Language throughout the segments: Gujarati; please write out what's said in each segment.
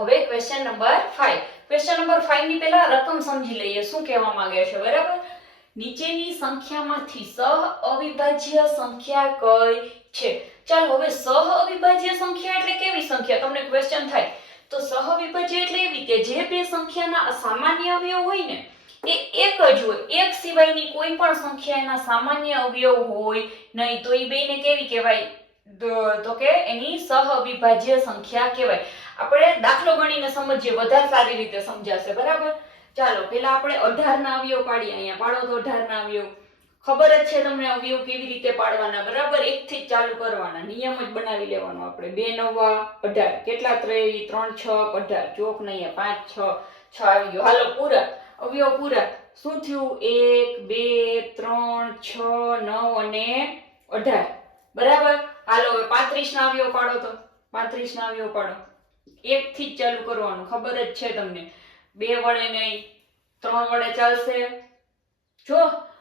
હવે ક્વેશ્ચન નંબર 5. ક્વેશ્ચન નંબર 5 ની પહેલા રકમ સમજી લઈએ શું કહેવા માંગે છે. બરાબર, નીચેની સંખ્યામાંથી સહ અવિભાજ્ય સંખ્યા કઈ છે? ચાલો હવે સહ અવિભાજ્ય સંખ્યા એટલે કેવી સંખ્યા? તમને ક્વેશ્ચન થાય તો સહ અવિભાજ્ય એટલે એવી કે જે બે સંખ્યાના સામાન્ય અવયવ હોય ને એ એક જ હોય, એક સિવાયની કોઈ પણ સંખ્યાના સામાન્ય અવયવ હોય નહીં, તો એ બેને કેવી કહેવાય? તો કે એની સહ અવિભાજ્ય સંખ્યા કહેવાય. આપણે દાખલો ગણીને સમજીએ, વધારે સારી રીતે સમજાશે. બરાબર, ચાલો પેલા આપણે 18 ના અવયવ પાડીએ. અહીંયા પાડો તો 18 ના અવયવ. ખબર જ છે તમને અવયવ કેવી રીતે પાડવાના. બરાબર, 1 થી જ ચાલુ કરવાના, નિયમ જ બનાવી લેવાનો આપણે. 2 9 18, કેટલા 3 3 6 18, ચોક નહીં 5 6 6 આવી ગયો. હાલો પૂરા અવયવ પૂરા. શું થયું? 1 2 3 6 9 અને 18. બરાબર, હાલો હવે 35 ના અવયવ પાડો તો 35 ના અવયવ પાડો. 1 થી જ ચાલુ કરવાનું, ખબર જ છે તમને. 2 વડે નહીં, 3 વડે ચાલશે. જો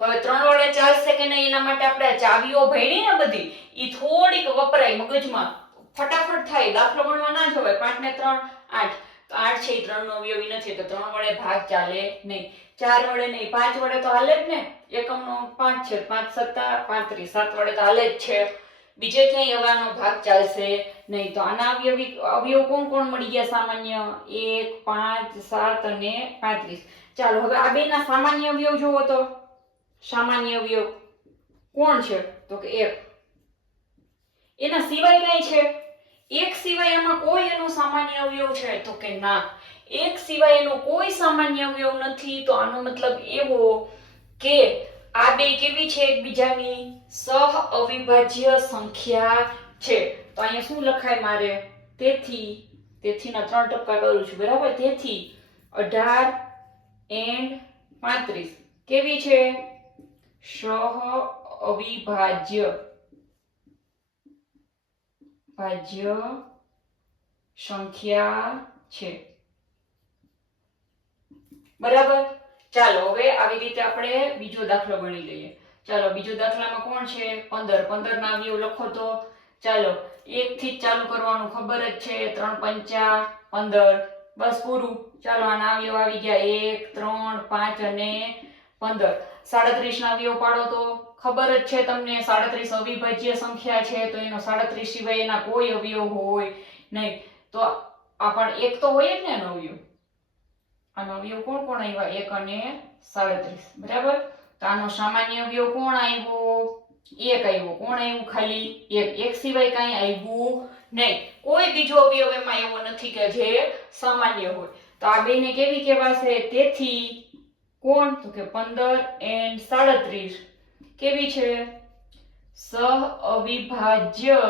હવે 3 વડે ચાલશે કે નહીં એના માટે આપણે ચાવીઓ ભણી ને બધી ઈ થોડીક વપરાય મગજમાં, ફટાફટ થાય. દાખલો ગણવા ના જવાય. 5 ને 3 8, તો 8 છે, 3 નો અવયવી નથી, તો 3 વડે ભાગ ચાલે નહીં. 4 વડે નહીં, 5 વડે તો હાલે જ ને. એકમનો 5 છે, 5 7 35, 7 વડે તો હાલે જ છે. બીજે ક્યાંય હવાનો ભાગ ચાલશે નહીં. તો આના અવયવ કોણ કોણ મળી ગયા સામાન્ય? 1 5 7 અને 35. ચાલો હવે આ બેના સામાન્ય અવયવ જોવો તો સામાન્ય અવયવ કોણ છે? તો કે 1. એના સિવાય કઈ છે? 1 સિવાય આમાં કોઈ એનો સામાન્ય અવયવ છે? તો કે ના, 1 સિવાય એનો કોઈ સામાન્ય અવયવ નથી. તો આનો મતલબ એવો કે આ બે કેવી છે? એકબીજાની સહ અવિભાજ્ય સંખ્યા છે. તો અહીંયા શું લખાય મારે? તેથી ના 3 ટપકા કરું છું. બરાબર, તેથી 18 and 35 કેવી છે? સહ અવિભાજ્ય સંખ્યા છે. બરાબર, ચાલો હવે આવી રીતે આપણે બીજો દાખલો ગણી લઈએ. ચાલો બીજો દાખલામાં કોણ છે? 15. 15 ના અવયવ લખો તો. ચાલો 1 થી જ ચાલુ કરવાનું, ખબર જ છે. 3 5 15, બસ પૂરું. ચાલો આના અવયવ આવી ગયા 1 3 5 અને 15. 37 ના અવયવ પાડો તો. ખબર જ છે તમને 37 અવિભાજ્ય સંખ્યા છે, તો એનો 37 સિવાય એના કોઈ અવયવ હોય નહીં. તો આ પણ એક તો હોય જ ને એનો અવયવ. આનો અવયવ કોણ કોણ આવ્યા? 1 અને 37. બરાબર, તો આનો સામાન્ય અવયવ કોણ આવ્યો? 1 આવ્યો. કોણ આવ્યું? ખાલી 1. 1 સિવાય કાંઈ આવ્યું નહીં. કોઈ બીજો અવયવ એમાં એવો નથી કે જે સામાન્ય હોય. તો આ બેને કેવી કહેવાશે? તેથી કોણ? તો કે 15 and 37 કેવી છે? સહ અવિભાજ્ય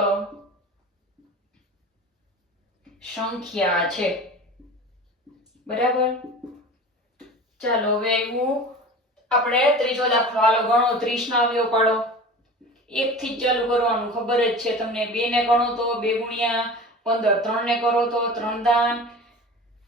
સંખ્યા છે. બરાબર, ચાલો હવે આવ્યું આપણે ત્રીજો દાખલો. હાલો ગણો. 30 ના અવયવ પાડો. 1 થી જ ચાલુ કરવાનું, ખબર જ છે તમને. 2 ને ગણો તો 2 ગુણ્યા 15, 3 ને કરો તો 3 દાન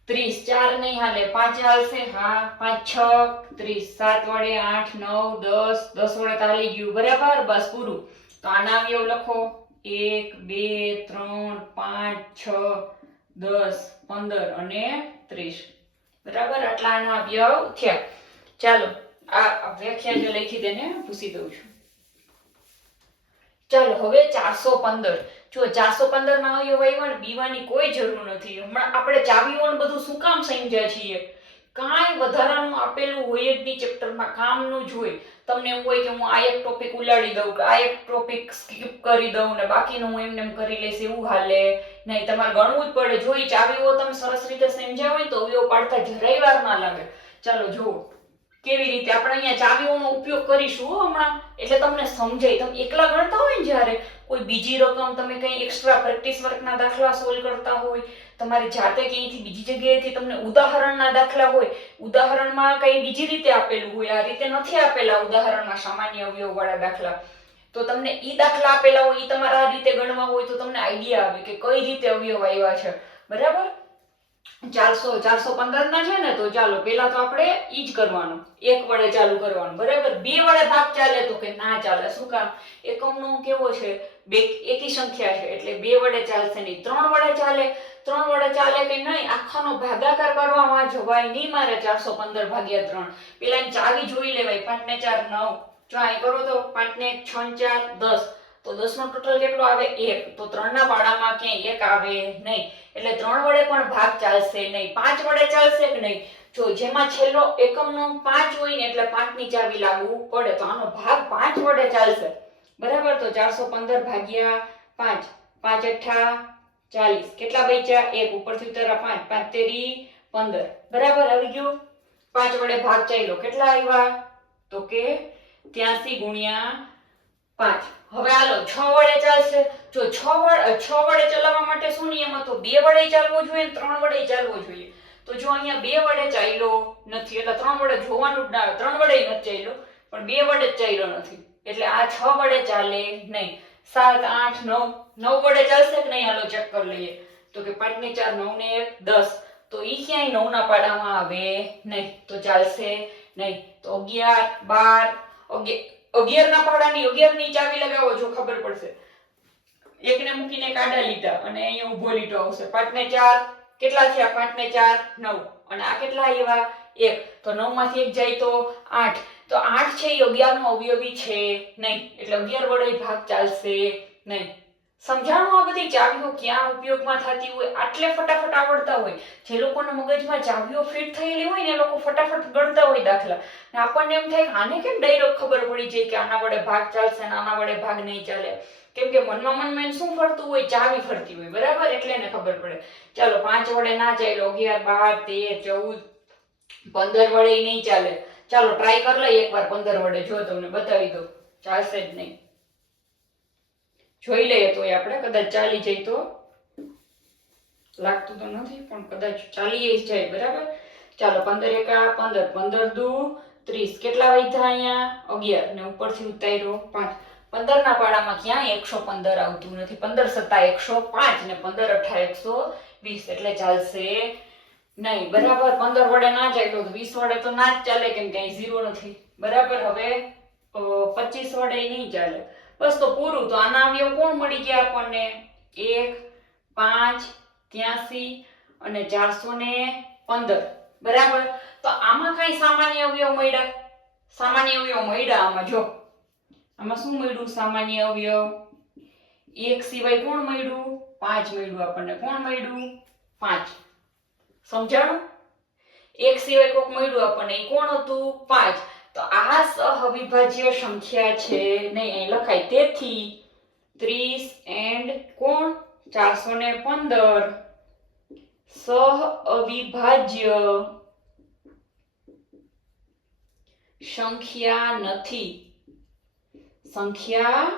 30, 4 નહીં હાલે, 5 હાલશે. હા 5 6 30, 7 વડે 8 9 10, 10 વડે તો હાલી ગયું. બરાબર, બસ પૂરું. તો આના અવયવ લખો. 1 2 3 5 6 10 15 અને 30. બરાબર, આટલા આના અવયવ થયા. ચાલો આ વ્યાખ્યા જે લખી તેને પૂછી દઉં છું. ચાલો હવે 415. જો 415 ના અવયવ આવ્યા ને, બીવાની કોઈ જરૂર નથી. હમણાં આપણે ચાવીઓને બધું શું કામ સમજ્યા છીએ? કાંઈ વધારાનું આપેલું હોય જ નહીં ચેપ્ટરમાં, કામનું જ હોય. તમને એવું હોય કે હું આ એક ટોપિક ઉલાડી દઉં, કે આ એક ટોપિક સ્કીપ કરી દઉં ને બાકીનું હું એમને એમ કરી લઈશ, એવું હાલે નહીં. તમારે ગણવું જ પડે. જો એ ચાવીઓ તમે સરસ રીતે સમજ્યા હોય તો અવયવ પાડતા જરાય વાર ના લાગે. ચાલો જુઓ કેવી રીતે આપણે અહીંયા ચાવીઓનો ઉપયોગ કરીશું હમણાં, એટલે તમને સમજાય. તમે એકલા ગણતા હોય ને જ્યારે, કોઈ બીજી રકમ તમે કંઈ એક્સ્ટ્રા પ્રેક્ટિસ વર્કના દાખલા સોલ્વ કરતા હોય, તમારી જાતે ક્યાંયથી બીજી જગ્યાએથી તમને ઉદાહરણના દાખલા હોય, ઉદાહરણમાં કંઈ બીજી રીતે આપેલું હોય, આ રીતે નથી આપેલા ઉદાહરણમાં સામાન્ય અવયવ વાળા દાખલા, તો તમને ઈ દાખલા આપેલા હોય ઈ તમારે આ રીતે ગણવા હોય તો તમને આઈડિયા આવે કે કઈ રીતે અવયવ આવ્યા છે. બરાબર, 415 ના છે ને, તો ચાલો પેલા તો આપણે ઈ જ કરવાનું, 1 વડે ચાલુ કરવાનું. બરાબર, 2 વડે ભાગ ચાલે તો કે ના ચાલે. શું કામ? એકમનો કેવો છે? બે એકી સંખ્યા છે એટલે 2 વડે ચાલશે નહીં. 3 વડે ચાલે 3 વડે ચાલે કે નહીં, આખાનો ભાગાકાર કરવામાં જવાય નહીં મારે 415 ભાગ્યા 3. પેલા ચાવી જોઈ લેવાય. 5 ને 4 9. જો અહીં કરો તો 5 ને 1 6 4 10. તો 10 નો ટોટલ કેટલો આવે? 1. તો 3 ના પાડામાં ક્યાંય 1 આવે નહીં, એટલે 3 વડે પણ ભાગ ચાલશે નહીં. 5 વડે ચાલશે કે નહીં? જો જેમાં છેલ્લો એકમનો 5 હોય ને એટલે 5 ની ચાવી લાગુ પડે, તો આનો ભાગ 5 વડે ચાલશે. બરાબર. તો 415 ભાગ્યા 5. 5 અઠ્ઠા 40. કેટલા બચ્યા? 1. ઉપરથી ઉતારા 5. 5 તેરી 15. બરાબર. આવી ગયું. 5 વડે ભાગ ચાલ્યો. કેટલા આવ્યા? તો કે 83 ગુણ્યા 5. હવે હાલો 6 વડે ચાલશે. જો 6 વડે ચલાવવા માટે શું નિયમ હતો? 2 વડે ચાલવો જોઈએ, 3 વડે ચાલવો જોઈએ. તો જો અહીંયા 2 વડે ચાલ્યો નથી, એટલે 3 વડે જોવાનું જ ના આવે. 3 વડે નથી ચાલ્યો, પણ 2 વડે જ ચાલ્યો નથી, એટલે આ 6 વડે ચાલે નહીં. 7 8 9. 9 વડે ચાલશે કે નહીં? હાલો ચેક કરી લઈએ. તો કે 5 ને 4 9 ને 1 10. તો ઈ ક્યાંય 9 ના પાડામાં આવે નહીં, તો ચાલશે નહીં. તો 11 12 11 ના પાડાની 11 ની ચાવી લગાવો, જો ખબર પડશે. એકને મૂકીને કાઢા લીધા અને અહીંયા ઊભો લીટો આવશે. 5 ને 4 કેટલા થયા? 5 ને 4 9. અને આ કેટલા આવ્યા? 1. તો 9 માંથી 1 જાય તો 8. તો 8 છે એ 11 નો અવયવી છે નહીં, એટલે 11 વડે ભાગ ચાલશે નહીં. સમજાણું? આ બધી ચાવીઓ ક્યાં ઉપયોગમાં થતી હોય આટલે ફટાફટ આવડતા હોય. જે લોકોના મગજમાં ચાવીઓ ફિટ થયેલી હોય ને એ લોકો ફટાફટ ગણતા હોય દાખલા, ને આપણને એમ થાય કે આને કેમ ડાયરેક્ટ ખબર પડી જાય કે આના વડે ભાગ ચાલશે ને આના વડે ભાગ નહીં ચાલે. કેમ કે મનમાં શું ફરતું હોય? ચાવી ફરતી હોય. બરાબર. એટલે એને ખબર પડે. ચાલો 5 વડે ના ચાલ્યો, 11 12 13 14 15 વડે નહીં ચાલે. ચાલો ટ્રાય કરી લઈએ એકવાર 15 વડે. જો તમને બતાવી દો, ચાલશે જ નહીં. જોઈ લઈએ તો આપણે, કદાચ ચાલી જાય તો. લાગતું તો નથી પણ કદાચ ચાલી જાય. બરાબર. ચાલો 15 એકા 15. 15 દુ 30. કેટલા વધ્યા અહીંયા? 11. ને ઉપરથી ઉતાર્યો 5. 15 ના પાડામાં ક્યાં 115 આવતું નથી. 15 સત્તા 105 ને 15 અઠ્ઠા 120, એટલે ચાલશે નહીં. બરાબર. 15 વડે ના ચાલ્યો તો 20 વડે તો ના જ ચાલે, કેમ કે અહીં 0 નથી. બરાબર. હવે 25 વડે નહીં ચાલે. બસ તો પૂરું. તો આના અવયવ કોણ મળી ગયા આપણને? 1 5 83 અને 415. બરાબર. તો આમાં કઈ સામાન્ય અવયવ મળ્યા? સામાન્ય અવયવ મળ્યા આમાં. જો આમાં શું મળ્યું? સામાન્ય અવયવ. 1 સિવાય કોણ મળ્યું? 5 મળ્યું આપણને. કોણ મળ્યું? 5. સમજાણું? 1 સિવાય કોક મળ્યું આપણને, એ કોણ હતું? 5. તો આ સહઅવિભાજ્ય સંખ્યા છે નહીં, અહીં લખાય. તેથી 30 એન્ડ કોણ? 415 સહઅવિભાજ્ય સંખ્યા નથી. સંખ્યા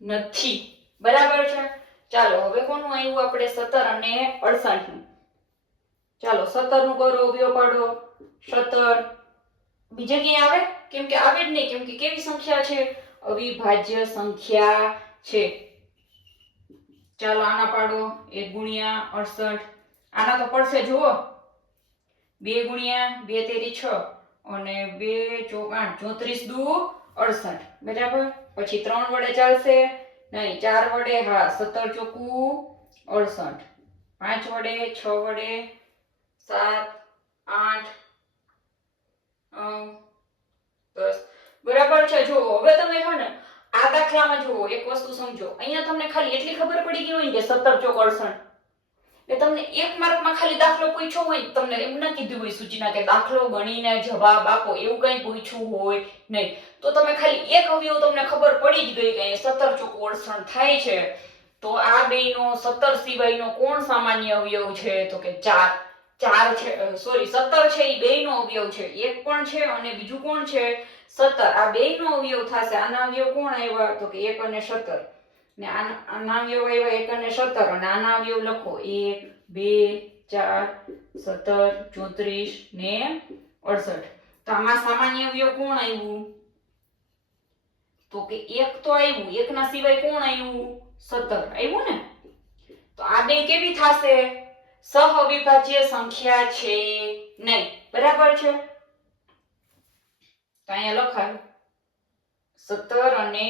નથી. બરાબર છે. ચાલો હવે કોનું આવ્યું? આપણે 17 અને 68 નું. ચાલો 17 નું કરો, અવયવ પાડો. 17 બીજે ક્યાંય આવે? કેમ કે આવે જ નહીં, કેમ કે કેવી સંખ્યા છે? અવિભાજ્ય સંખ્યા છે. ચાલો આના પાડો. 1 ગુણ્યા 68. આના તો પડશે. જુઓ 2 ગુણ્યા 2 તેરી 6 અને 2 ચોક 8. 34 દુ 68. બરાબર. પછી 3 વડે ચાલશે નહીં, 4 વડે હા. 17 ચોકું 68. 5 વડે, 6 વડે, 7 8 10. બરાબર છે. જુઓ હવે તમે છે ને આ દાખલામાં જુઓ, એક વસ્તુ સમજો. અહીંયા તમને ખાલી એટલી ખબર પડી ગઈ હોય ને કે 17 ચોક 68, એટલે તમને 1 માર્કમાં ખાલી દાખલો પૂછ્યો હોય, તમને એમ ના કીધું હોય સૂચના કે દાખલો ગણીને જવાબ આપો, એવું કંઈ પૂછ્યું હોય નહીં. તો તમે ખાલી એક અવયવ તમને ખબર પડી જ ગઈ કે 17 ચોક 68 થાય છે. તો આ બેયનો 17 સિવાયનો કોણ સામાન્ય અવયવ છે? તો કે 4 છે. સોરી 17 છે એ બેયનો અવયવ છે. એક પણ છે અને બીજું કોણ છે? 17. આ બેયનો અવયવ થશે. આના અવયવ કોણ આવ્યા? તો કે 1 અને 17. ને આના અવયવ આવ્યા 1 અને 17, અને આના અવયવ લખો 1 2 4 17 34 ને 68. તો આમાં સામાન્ય અવયવ કોણ આવ્યું? તો કે 1 તો આવ્યું. 1 ના સિવાય કોણ આવ્યું? 17 આવ્યું ને. તો આ બે કેવી થશે? સહઅવિભાજ્ય સંખ્યા છે નહીં. બરાબર છે. તો અહીંયા લખાયું 17 અને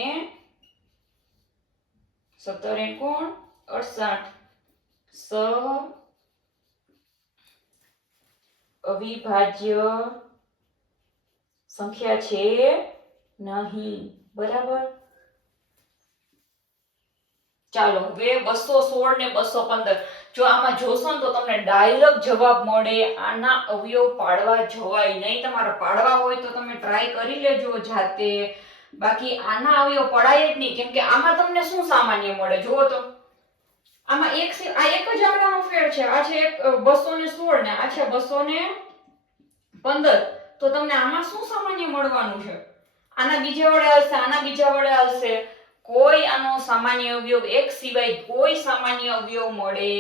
17 કોણ? 68. સ અવિભાજ્ય સંખ્યા છે નહીં. બરાબર. ચાલો હવે 216 ને 215 જો આમાં જોશો ને તો તમને ડાયરેક્ટ જવાબ મળે. આના અવયવ પાડવા જવાય નહીં. તમારે પાડવા હોય તો તમે ટ્રાય કરી લેજો જાતે, બાકી આના અવયવ પડાય જ નહીં. કેમ કે આમાં તમને શું સામાન્ય મળે જુઓ તો. આમાં આ એક જ આંકડાનો ફેર છે. આ છે 216 ને આ છે 215. તો તમને આમાં શું સામાન્ય મળવાનું છે? આના બીજા વડે આવશે, આના બીજા વડે આવશે. કોઈ આનો સામાન્ય અવયવ એક સિવાય કોઈ સામાન્ય અવયવ મળે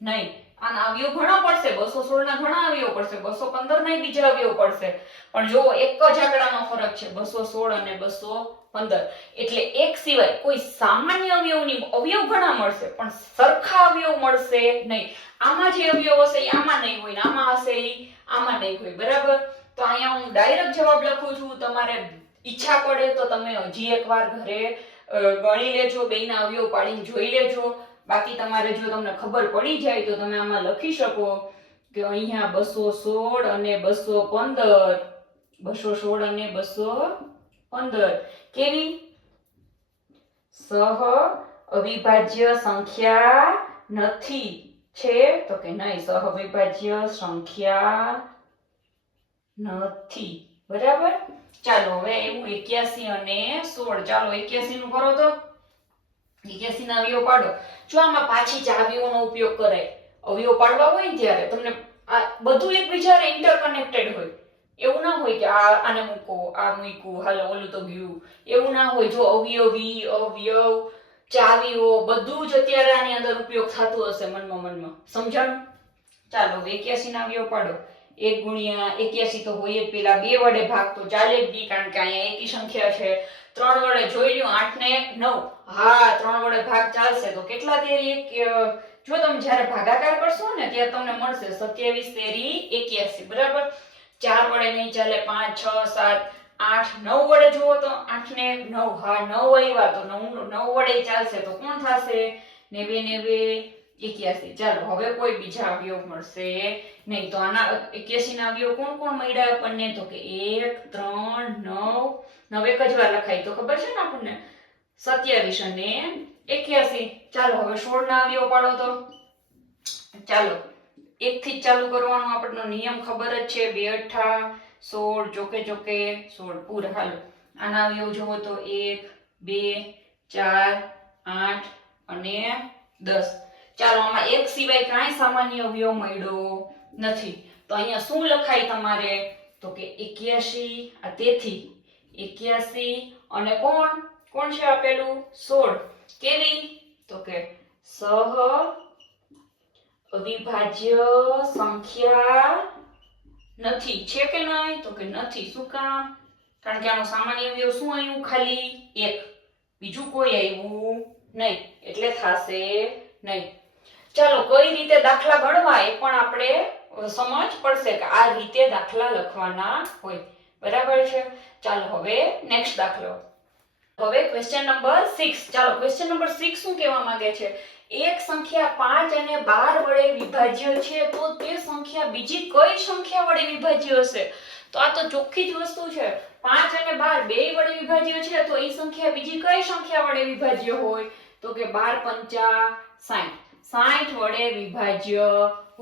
નહીં. આના અવયવ ઘણા પડશે, 216 ના ઘણા અવયવ પડશે, 215 ના બીજા અવયવ પડશે. પણ જો એક જ આંકડાનો ફરક છે 216 અને 215. એટલે એક સિવાય કોઈ સામાન્ય અવયવની અવયવ ઘણા મળશે પણ સરખા અવયવ મળશે નહીં. આમાં જે અવયવ હશે એ આમાં નહીં હોય ને આમાં હશે એ આમાં નહીં હોય. બરાબર. તો અહીંયા હું ડાયરેક્ટ જવાબ લખું છું. તમારે ઈચ્છા પડે તો તમે હજી એકવાર ઘરે ગણી લેજો, બેયના અવયવ પાડીને જોઈ લેજો. બાકી તમારે જો તમને ખબર પડી જાય તો તમે આમાં લખી શકો કે અહીંયા 216 અને 215, 216 અને 215 કેવી સહ અવિભાજ્ય સંખ્યા નથી. છે તો કે નહીં, સહ અવિભાજ્ય સંખ્યા નથી. બરાબર. ચાલો હવે એવું 81 અને 16. ચાલો 81 નું કરો તો 81 ના અવયવ પાડો. જો આમાં પાછી ચાવીઓનો ઉપયોગ કરાય. અવયવ પાડવા હોય ને ત્યારે તમને આ બધું એકબીજાને ઇન્ટરકનેક્ટેડ હોય. એવું ના હોય કે આને મૂકો આ મૂક્યું હાલો ઓલું તો ગયું, એવું ના હોય. જો અવયવી અવયવ ચાવીઓ બધું જ અત્યારે આની અંદર ઉપયોગ થતું હશે મનમાં. સમજાણું? ચાલો 81 ના અવયવ પાડો. 1 ગુણ્યા 81 તો હોય જ. પેલા 2 વડે ભાગ તો ચાલે જ નહીં કારણ કે અહીંયા એકી સંખ્યા છે. 3 વડે જોઈ લ્યો 8 ને 9. હા 3 વડે ભાગ ચાલશે તો કેટલા તેરી જો તમે જ્યારે ભાગાકાર કરશો ને ત્યારે તમને મળશે 27 તેરી 81. બરાબર. 4 વડે નહીં ચાલે, 5 6 7 8 9 વડે જુઓ તો 8 ને 9. હા 9 આવ્યા તો 9 વડે ચાલશે તો કોણ થશે? 90 81. ચાલો હવે કોઈ બીજા અવયવ મળશે નહીં. તો આના 81 ના અવયવ કોણ કોણ મળ્યા આપણને? તો કે 1 3 9 9 એક જ વાર લખાય તો ખબર છે ને આપણને 27 અને 81. ચાલો હવે 16 ના અવયવ પાડો તો. ચાલો 1 થી જ ચાલુ કરવાનો આપણનો નિયમ ખબર જ છે. 2 અઠ્ઠા 16 ચોકે ચોકે 16 પૂરા. હાલો આના અવયવ જોવો તો 1 2 4 8 અને 10. ચાલો આમાં એક સિવાય કાંઈ સામાન્ય અવયવ મળ્યો નથી. તો અહીંયા શું લખાય તમારે? તો કે 81. આ તેથી 81 અને કોણ છે આપેલું? 16. કેવી? તો કે સહ અવિભાજ્ય સંખ્યા નથી. છે કે નહીં? તો કે નથી. શું કામ? કારણ કે આનો સામાન્ય અવયવ શું આવ્યું? ખાલી 1, બીજું કોઈ આવ્યું નહીં એટલે થશે નહીં. ચાલો કઈ રીતે દાખલા ગણવા એ પણ આપણે સમજ પડશે કે આ રીતે દાખલા લખવાના હોય. બરાબર છે. ચાલો હવે નેક્સ્ટ દાખલો. હવે ક્વેશ્ચન નંબર 6. ચાલો ક્વેશ્ચન નંબર 6 શું કહેવા માંગે છે? એક સંખ્યા 5 અને 12 વડે વિભાજ્ય છે તો તે સંખ્યા બીજી કઈ સંખ્યા વડે વિભાજ્ય હશે? તો આ તો ચોખ્ખી જ વસ્તુ છે. 5 અને 12 બે વડે વિભાજ્ય છે તો એ સંખ્યા બીજી કઈ સંખ્યા વડે વિભાજ્ય હોય? તો કે 12 પંચા 60. 60 વડે વિભાજ્ય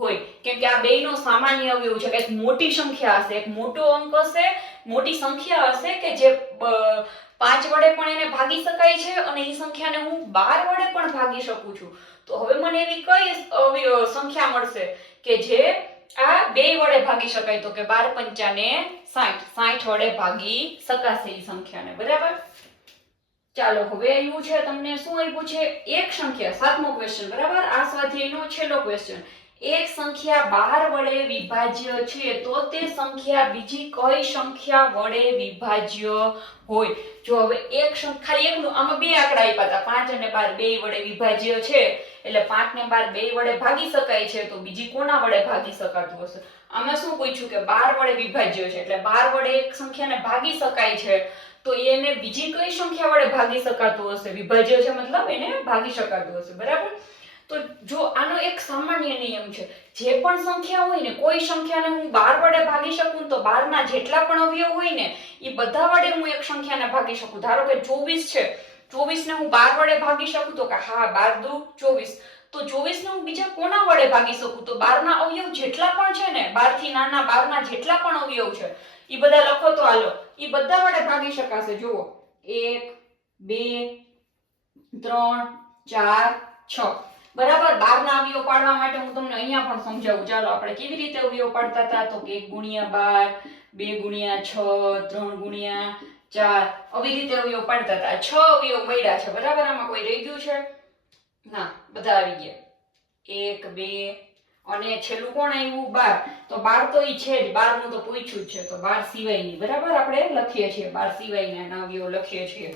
હોય. કેમ કે આ બેયનો સામાન્ય અવયવ છે. એક મોટી સંખ્યા હશે, એક મોટો અંક હશે, મોટી સંખ્યા હશે કે જે 5 વડે પણ એને ભાગી શકાય છે અને એ સંખ્યાને હું 12 વડે પણ ભાગી શકું છું. તો હવે મને એવી કઈ સંખ્યા મળશે કે જે આ બે વડે ભાગી શકાય? તો કે 12 પંચા ને 60. 60 વડે ભાગી શકાશે એ સંખ્યાને. બરાબર. ચાલો હવે એવું છે તમને શું આપ્યું છે? એક સંખ્યા 7મો ક્વેશ્ચન. બરાબર. આ સ્વાધ્યાયનો છેલ્લો ક્વેશ્ચન. એક સંખ્યા 12 વડે વિભાજ્ય છે તો તે સંખ્યા બીજી કઈ સંખ્યા વડે વિભાજ્ય હોય? જો હવે એક ખાલી એકનું આમાં બે આંકડા આપ્યા હતા 5 અને 12 બે વડે વિભાજ્ય છે એટલે 5 ને 12 બે વડે ભાગી શકાય છે તો બીજી કોના વડે ભાગી શકાતું હશે? આમાં શું પૂછ્યું કે 12 વડે વિભાજ્ય છે એટલે 12 વડે એક સંખ્યાને ભાગી શકાય છે તો એને બીજી કઈ સંખ્યા વડે ભાગી શકાતું હશે? વિભાજ્ય છે મતલબ એને ભાગી શકાતું હશે. બરાબર. તો જો આનો એક સામાન્ય નિયમ છે, જે પણ સંખ્યા હોય ને, કોઈ સંખ્યાને હું 12 વડે ભાગી શકું તો 12 ના જેટલા પણ અવયવ હોય ને એ બધા વડે હું એક સંખ્યાને ભાગી શકું. ધારો કે 24 છે, 24 ને હું 12 વડે ભાગી શકું તો કે હા 12 દુ 24. તો 24 ને હું બીજા કોના વડે ભાગી શકું તો 12 ના અવયવ જેટલા પણ છે ને, 12 થી નાના 12 ના જેટલા પણ અવયવ છે એ બધા લખો તો હાલો, એ બધા વડે ભાગી શકાશે. જુઓ 1 2 3 4 6. બરાબર. 12 ના અવયવ પાડવા માટે હું તમને અહીંયા પણ સમજાવું. ચાલો આપણે કેવી રીતે અવયવ પાડતા હતા તો 1 ગુણ્યા 12, 2 ગુણ્યા 6, 3 ગુણ્યા 4, આવી રીતે અવયવ પાડતા હતા. 6 અવયવ મળ્યા છે. બરાબર. આમાં કોઈ રહી ગયું છે? ના, બધા આવી ગયા. 1 2 અને છેલ્લું કોણ આવ્યું? 12. તો 12 તો ઈ છે જ, 12 નું તો પૂછ્યું જ છે, તો 12 સિવાયની. બરાબર. આપણે લખીએ છીએ 12 સિવાયના અવયવ લખીએ છીએ.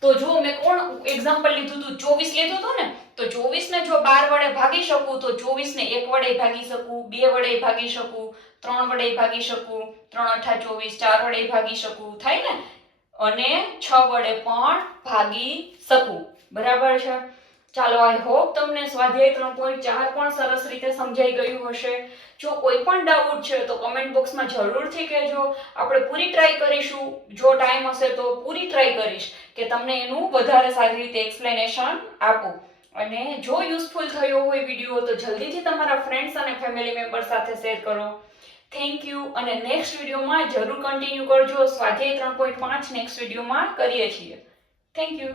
તો જો મેં કોણ એક્ઝામ્પલ લીધું હતું? 24 લીધું હતું ને, તો 24 ને જો 12 વડે ભાગી શકું તો 24 ને 1 વડે ભાગી શકું, 2 વડે ભાગી શકું, 3 વડે ભાગી શકું, 3 8 24, 4 વડે ભાગી શકું, થાય ને, અને 6 વડે પણ ભાગી શકું. બરાબર છે. ચાલો, આઈ હોપ તમને સ્વાધ્યાય 3.4 પણ સરસ રીતે સમજાઈ ગયું હશે. જો કોઈ પણ ડાઉટ છે તો કમેન્ટ બોક્સમાં જરૂરથી કહેજો. આપણે પૂરી ટ્રાય કરીશું, જો ટાઈમ હશે તો પૂરી ટ્રાય કરીશ કે તમને એનું વધારે સારી રીતે એક્સપ્લેનેશન આપું. અને જો યુઝફુલ થયો હોય વિડીયો તો જલ્દીથી તમારા ફ્રેન્ડ્સ અને ફેમિલી મેમ્બર સાથે શેર કરો. Thank you. અને નેક્સ્ટ વિડીયોમાં જરૂર કન્ટિન્યુ કરજો. સ્વાધ્યાય 3.5 નેક્સ્ટ વિડીયોમાં કરીએ છીએ. Thank you.